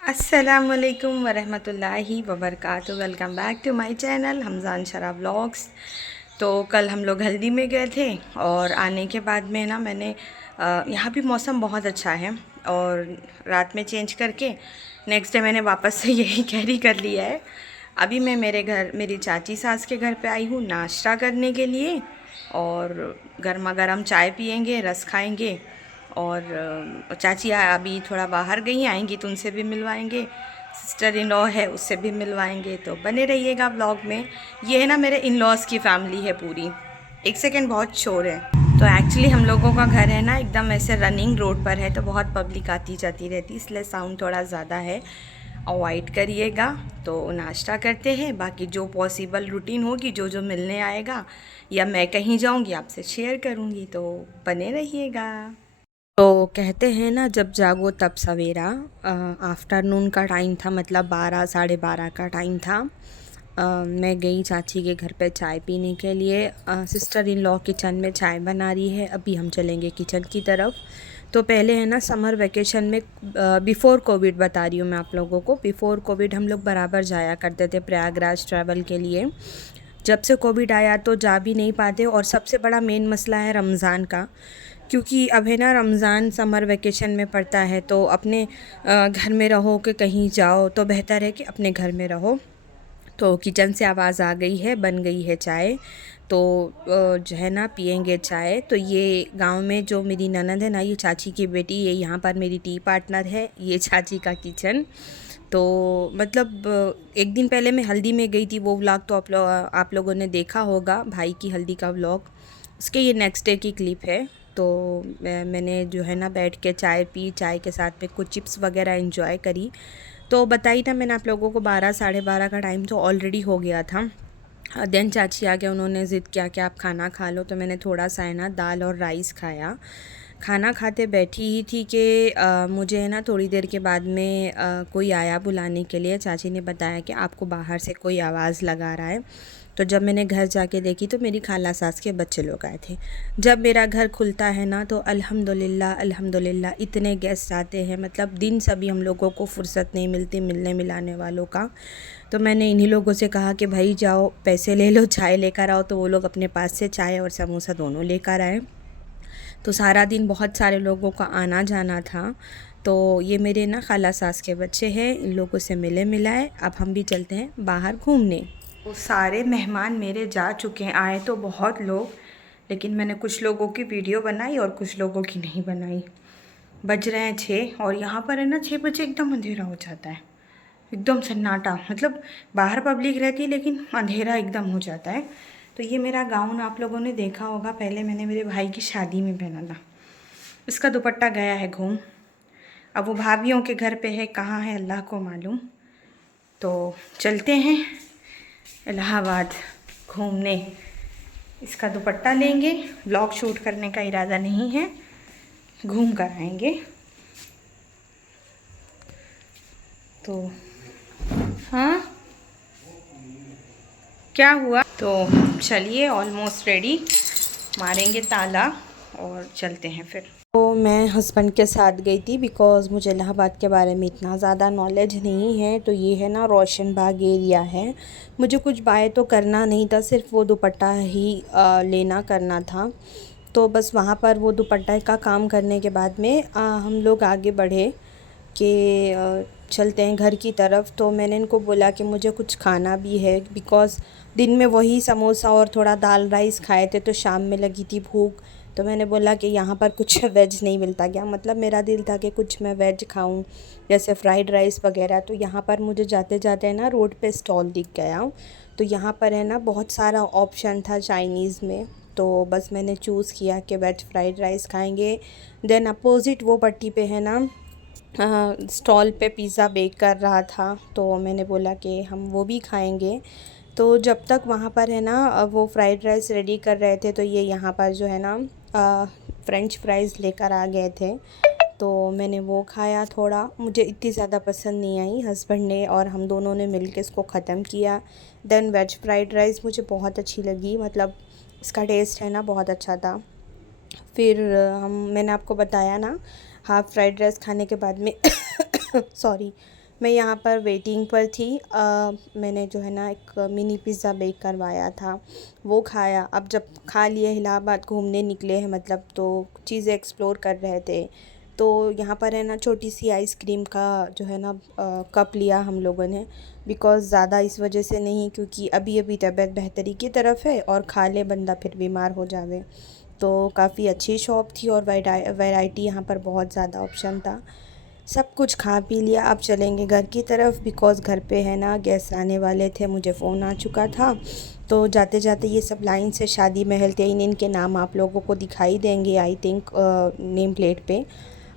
अस्सलामुअलैकुम वरहमतुल्लाहि वबरकातुहू। Welcome back to my channel Hamzan Shara vlogs. तो कल हम लोग हल्दी में गए थे और आने के बाद में ना मैंने यहाँ भी मौसम बहुत अच्छा है और रात में चेंज करके नेक्स्ट डे मैंने वापस से यही कैरी कर लिया है। अभी मैं मेरी चाची सास के घर पे आई हूँ नाश्ता करने के लिए और गर्मा गर्म चाय पियेंगे, रस खाएंगे और चाची अभी थोड़ा बाहर गई हैं, आएंगी तो उनसे भी मिलवाएंगे। सिस्टर इन लॉ है उससे भी मिलवाएंगे। तो बने रहिएगा व्लॉग में। ये है ना मेरे इन लॉज़ की फैमिली है पूरी। एक सेकेंड, बहुत शोर है। तो एक्चुअली हम लोगों का घर है ना एकदम ऐसे रनिंग रोड पर है, तो बहुत पब्लिक आती जाती रहती, इसलिए साउंड थोड़ा ज़्यादा है, अवॉइड करिएगा। तो नाश्ता करते हैं, बाकी जो पॉसिबल रूटीन होगी, जो जो मिलने आएगा या मैं कहीं जाऊंगी आपसे शेयर करूंगी, तो बने रहिएगा। तो कहते हैं ना, जब जागो तब सवेरा। आफ्टरनून का टाइम था, मतलब 12 साढ़े 12 का टाइम था। मैं गई चाची के घर पे चाय पीने के लिए। सिस्टर इन लॉ किचन में चाय बना रही है, अभी हम चलेंगे किचन की तरफ। तो पहले है ना समर वेकेशन में, बिफ़ोर कोविड बता रही हूँ मैं आप लोगों को, बिफ़ोर कोविड हम लोग बराबर जाया करते थे प्रयागराज ट्रैवल के लिए। जब से कोविड आया तो जा भी नहीं पाते, और सबसे बड़ा मेन मसला है रमज़ान का, क्योंकि अब है ना रमज़ान समर वेकेशन में पड़ता है, तो अपने घर में रहो कि कहीं जाओ, तो बेहतर है कि अपने घर में रहो। तो किचन से आवाज़ आ गई है, बन गई है चाय। तो जो है ना पियेंगे चाय। तो ये गांव में जो मेरी ननद है ना, ये चाची की बेटी, ये यहाँ पर मेरी टी पार्टनर है, ये चाची का किचन। तो मतलब एक दिन पहले मैं हल्दी में गई थी, वो व्लॉग तो आप लोगों ने देखा होगा, भाई की हल्दी का व्लॉग। उसके ये नेक्स्ट डे की क्लिप है। तो मैंने जो है ना बैठ के चाय पी, चाय के साथ में कुछ चिप्स वगैरह एंजॉय करी। तो बताई था मैंने आप लोगों को, 12 साढ़े 12 का टाइम तो ऑलरेडी हो गया था। देन चाची आ गया, उन्होंने ज़िद किया कि आप खाना खा लो, तो मैंने थोड़ा सा है ना दाल और राइस खाया। खाना खाते बैठी ही थी कि मुझे है ना थोड़ी देर के बाद में कोई आया बुलाने के लिए। चाची ने बताया कि आपको बाहर से कोई आवाज़ लगा रहा है। तो जब मैंने घर जाके देखी तो मेरी खाला सास के बच्चे लोग आए थे। जब मेरा घर खुलता है ना तो अल्हम्दुलिल्लाह अल्हम्दुलिल्लाह इतने गेस्ट आते हैं, मतलब दिन सभी हम लोगों को फुर्सत नहीं मिलती मिलने मिलाने वालों का। तो मैंने इन्हीं लोगों से कहा कि भाई जाओ पैसे ले लो, चाय लेकर आओ। तो वो लोग अपने पास से चाय और समोसा दोनों लेकर आए। तो सारा दिन बहुत सारे लोगों का आना जाना था। तो ये मेरे ना खाला सास के बच्चे हैं, इन लोगों से मिले मिलाए। अब हम भी चलते हैं बाहर घूमने। वो सारे मेहमान मेरे जा चुके हैं, आए तो बहुत लोग, लेकिन मैंने कुछ लोगों की वीडियो बनाई और कुछ लोगों की नहीं बनाई। बज रहे हैं 6 और यहाँ पर है ना 6 बजे एकदम अंधेरा हो जाता है, एकदम सन्नाटा। मतलब बाहर पब्लिक रहती है लेकिन अंधेरा एकदम हो जाता है। तो ये मेरा गाउन आप लोगों ने देखा होगा, पहले मैंने मेरे भाई की शादी में पहना था। इसका दुपट्टा गया है घूम, अब वो भाभीयों के घर पे है, कहाँ है अल्लाह को मालूम। तो चलते हैं इलाहाबाद घूमने। इसका दुपट्टा लेंगे, व्लॉग शूट करने का इरादा नहीं है, घूम कर आएंगे। तो हाँ, क्या हुआ? तो चलिए, ऑलमोस्ट रेडी, मारेंगे ताला और चलते हैं फिर। तो मैं हस्बैंड के साथ गई थी, बिकॉज़ मुझे इलाहाबाद के बारे में इतना ज़्यादा नॉलेज नहीं है। तो ये है ना रोशन बाग एरिया है। मुझे कुछ बाय तो करना नहीं था, सिर्फ वो दुपट्टा ही लेना करना था। तो बस वहाँ पर वो दुपट्टा का काम करने के बाद में हम लोग आगे बढ़े कि चलते हैं घर की तरफ। तो मैंने इनको बोला कि मुझे कुछ खाना भी है, बिकॉज़ दिन में वही समोसा और थोड़ा दाल राइस खाए थे, तो शाम में लगी थी भूख। तो मैंने बोला कि यहाँ पर कुछ वेज नहीं मिलता क्या, मतलब मेरा दिल था कि कुछ मैं वेज खाऊं, जैसे फ्राइड राइस वगैरह। तो यहाँ पर मुझे जाते जाते है ना रोड पे स्टॉल दिख गया। तो यहाँ पर है ना बहुत सारा ऑप्शन था चाइनीज़ में। तो बस मैंने चूज़ किया कि वेज फ्राइड राइस खाएंगे। देन अपोज़िट वो पट्टी पे है ना स्टॉल पे पिज़्ज़ा बेक कर रहा था, तो मैंने बोला कि हम वो भी खाएंगे। तो जब तक वहाँ पर है ना वो फ्राइड राइस रेडी कर रहे थे, तो ये यहाँ पर जो है ना फ्रेंच फ्राइज़ लेकर आ गए थे। तो मैंने वो खाया, थोड़ा मुझे इतनी ज़्यादा पसंद नहीं आई, हस्बैंड ने और हम दोनों ने मिलकर इसको ख़त्म किया। देन वेज फ्राइड राइस मुझे बहुत अच्छी लगी, मतलब इसका टेस्ट है ना बहुत अच्छा था। फिर मैंने आपको बताया ना, हाफ़ फ्राइड राइस खाने के बाद में सॉरी, मैं यहाँ पर वेटिंग पर थी। मैंने जो है ना एक मिनी पिज़्ज़ा बेक करवाया था, वो खाया। अब जब खा लिए, इलाहाबाद घूमने निकले हैं मतलब, तो चीज़ें एक्सप्लोर कर रहे थे। तो यहाँ पर है ना छोटी सी आइसक्रीम का जो है ना कप लिया हम लोगों ने, बिकॉज़ ज़्यादा इस वजह से नहीं क्योंकि अभी अभी तबीयत बेहतरी की तरफ है और खा ले बंदा फिर बीमार हो जावे। तो काफ़ी अच्छी शॉप थी और वैरायटी यहाँ पर बहुत ज़्यादा ऑप्शन था। सब कुछ खा पी लिया। अब चलेंगे घर की तरफ, बिकॉज़ घर पे है ना गेस्ट आने वाले थे, मुझे फ़ोन आ चुका था। तो जाते जाते ये सब लाइन से शादी महल थे, इनके नाम आप लोगों को दिखाई देंगे आई थिंक नेम प्लेट पे।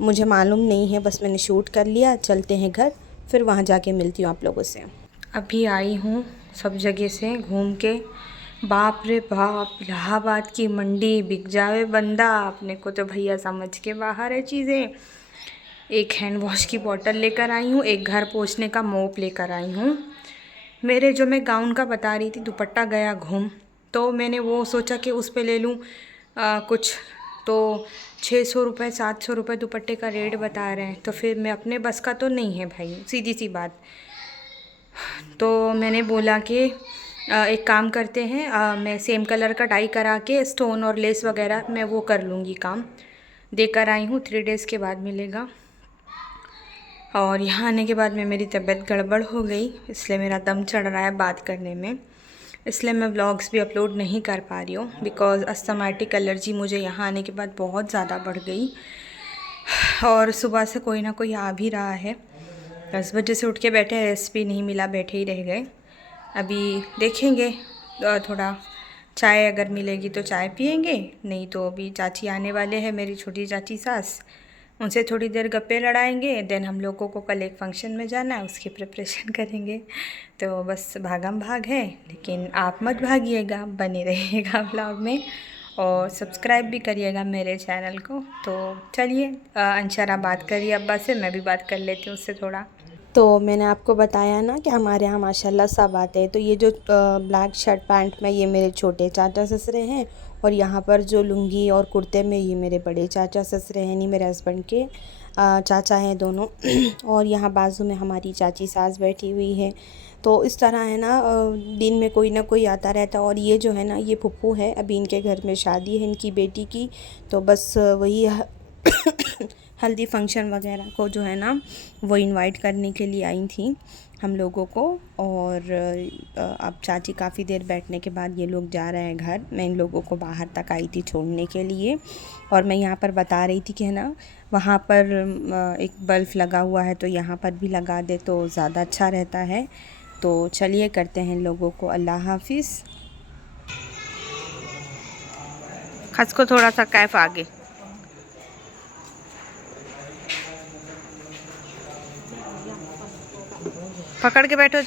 मुझे मालूम नहीं है, बस मैंने शूट कर लिया। चलते हैं घर, फिर वहाँ जाके मिलती हूँ आप लोगों से। अभी आई हूँ सब जगह से घूम के। बाप रे बाप, इलाहाबाद की मंडी बिक जावे बंदा, अपने को तो भैया समझ के बाहर है चीज़ें। एक हैंड वॉश की बोतल लेकर आई हूँ, एक घर पोंछने का मोप लेकर आई हूँ। मेरे जो मैं गाउन का बता रही थी, दुपट्टा गया घूम, तो मैंने वो सोचा कि उस पे ले लूँ कुछ। तो 600 रुपये 700 रुपये दुपट्टे का रेट बता रहे हैं, तो फिर मैं अपने बस का तो नहीं है भाई, सीधी सी बात। तो मैंने बोला कि एक काम करते हैं, मैं सेम कलर का डाई करा के स्टोन और लेस वगैरह मैं वो कर लूँगी काम। देकर आई हूँ, 3 डेज़ के बाद मिलेगा। और यहाँ आने के बाद में मेरी तबीयत गड़बड़ हो गई, इसलिए मेरा दम चढ़ रहा है बात करने में, इसलिए मैं व्लॉग्स भी अपलोड नहीं कर पा रही हूँ। बिकॉज़ अस्थमाटिक एलर्जी मुझे यहाँ आने के बाद बहुत ज़्यादा बढ़ गई और सुबह से कोई ना कोई आ भी रहा है। 10 बजे से उठ के बैठे, रेस्ट भी नहीं मिला, बैठे ही रह गए। अभी देखेंगे, थोड़ा चाय अगर मिलेगी तो चाय पियेंगे, नहीं तो अभी चाची आने वाले हैं, मेरी छोटी चाची सास, उनसे थोड़ी देर गप्पे लड़ाएंगे। देन हम लोगों को कल एक फंक्शन में जाना है, उसकी प्रिपरेशन करेंगे। तो बस भागम भाग है, लेकिन आप मत भागिएगा, बने रहिएगा व्लॉग में और सब्सक्राइब भी करिएगा मेरे चैनल को। तो चलिए, अंशरा बात करिए अब्बा से, मैं भी बात कर लेती हूँ उससे थोड़ा। तो मैंने आपको बताया ना कि हमारे यहाँ माशाल्लाह सब आते हैं। तो ये जो ब्लैक शर्ट पैंट में ये मेरे छोटे चाचा ससुरे हैं, और यहाँ पर जो लुंगी और कुर्ते में ये मेरे बड़े चाचा ससुरे हैं, नहीं मेरे हस्बैंड के चाचा हैं दोनों। और यहाँ बाजू में हमारी चाची सास बैठी हुई है। तो इस तरह है ना, दिन में कोई ना कोई आता रहता है। और ये जो है ना, ये फुप्पू है, अभी इनके घर में शादी है इनकी बेटी की, तो बस वही हल्दी फंक्शन वगैरह को जो है ना वो इनवाइट करने के लिए आई थी हम लोगों को। और अब चाची काफ़ी देर बैठने के बाद ये लोग जा रहे हैं घर। मैं इन लोगों को बाहर तक आई थी छोड़ने के लिए, और मैं यहाँ पर बता रही थी कि है ना वहाँ पर एक बल्ब लगा हुआ है, तो यहाँ पर भी लगा दे तो ज़्यादा अच्छा रहता है। तो चलिए करते हैं इन लोगों को अल्लाह हाफिज़। खस को थोड़ा सा कैफ आगे पकड़ के बैठो,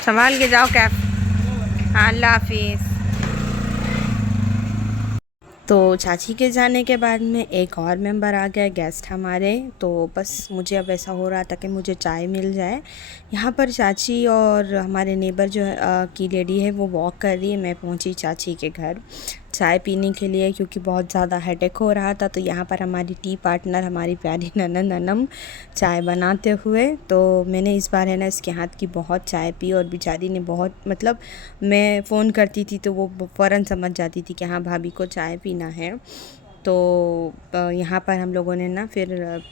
संभाल के जाओ कैप। हाँ, अल्लाह हाफिज़। तो चाची के जाने के बाद में एक और मेंबर आ गया, गेस्ट हमारे। तो बस मुझे अब ऐसा हो रहा था कि मुझे चाय मिल जाए। यहाँ पर चाची और हमारे नेबर जो की लेडी है वो वॉक कर रही है। मैं पहुँची चाची के घर चाय पीने के लिए, क्योंकि बहुत ज़्यादा हेडेक हो रहा था। तो यहाँ पर हमारी टी पार्टनर, हमारी प्यारी ननद अनम चाय बनाते हुए, तो मैंने इस बार है ना इसके हाथ की बहुत चाय पी। और बेचारी ने बहुत, मतलब मैं फ़ोन करती थी तो वो फ़ौरन समझ जाती थी कि हाँ भाभी को चाय पीना है। तो यहाँ पर हम लोगों ने ना फिर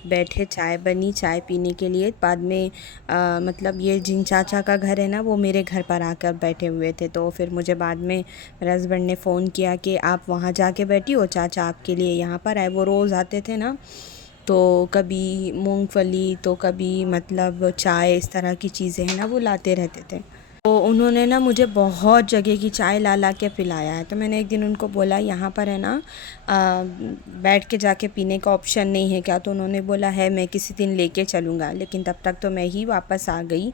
बैठे, चाय बनी, चाय पीने के लिए। बाद में मतलब ये जिन चाचा का घर है ना वो मेरे घर पर आकर बैठे हुए थे। तो फिर मुझे बाद में मेरे हस्बैंड ने फ़ोन किया कि आप वहाँ जाके बैठी हो, चाचा आपके लिए यहाँ पर आए। वो रोज़ आते थे ना, तो कभी मूंगफली तो कभी मतलब चाय, इस तरह की चीज़ें हैं ना वो लाते रहते थे। तो उन्होंने ना मुझे बहुत जगह की चाय ला ला के पिलाया है। तो मैंने एक दिन उनको बोला यहाँ पर है ना बैठ के जाके पीने का ऑप्शन नहीं है क्या? तो उन्होंने बोला है, मैं किसी दिन लेके चलूँगा। लेकिन तब तक तो मैं ही वापस आ गई।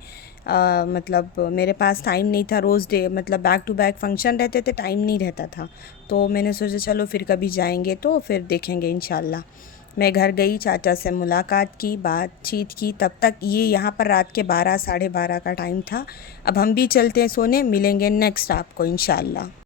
मतलब मेरे पास टाइम नहीं था, रोज़ डे मतलब बैक टू बैक फंक्शन रहते थे, टाइम नहीं रहता था। तो मैंने सोचा चलो फिर कभी जाएंगे तो फिर देखेंगे इंशाल्लाह। मैं घर गई, चाचा से मुलाकात की, बातचीत की। तब तक ये यहाँ पर रात के 12 साढ़े 12 का टाइम था। अब हम भी चलते हैं सोने, मिलेंगे नेक्स्ट आपको इंशाल्लाह।